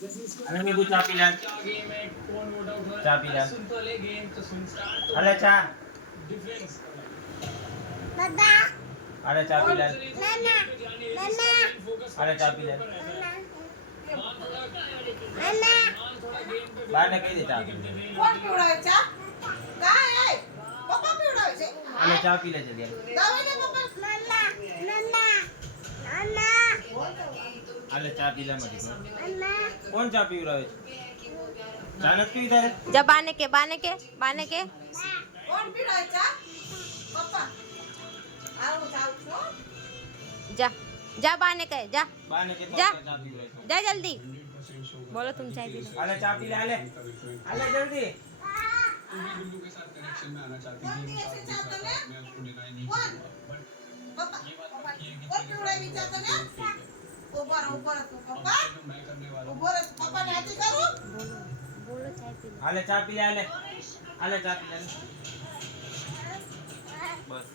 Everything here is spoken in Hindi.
अरे नींबू चा पी ले, चा पी ले, अरे चा, अरे चा पी ले, अरे चा पी ले, बाहर ने कही दे चा पी ले, કોણ પીવડાવે ચા? કાય આય પપ્પા પીવડાવે છે. अरे चा पी ले जल्दी, દાવે ને પપ્પા. अरे चा पी ले मत कौन चा पी रहा है, चा नहीं पी इधर, जा बाने के કોણ પીવડાવે ચા? પપ્પા. આવું જાવ છો. जा जा बाने के जा बाहर ने के जा। चा पी रहा है, जा जल्दी बोलो तुम चाय पी लो। अरे चा पी ले, अरे जल्दी, કોણ પીએ છે ચા તને? કોણ? પપ્પા. કોણ પીવડાવી ચા તને? ઉભા રહો તું પપ્પા. ઉભો રહે પપ્પાને હાથી કરું. बोलो चाय पी लो। अरे चा पी ले, अरे चा पी ले, बस।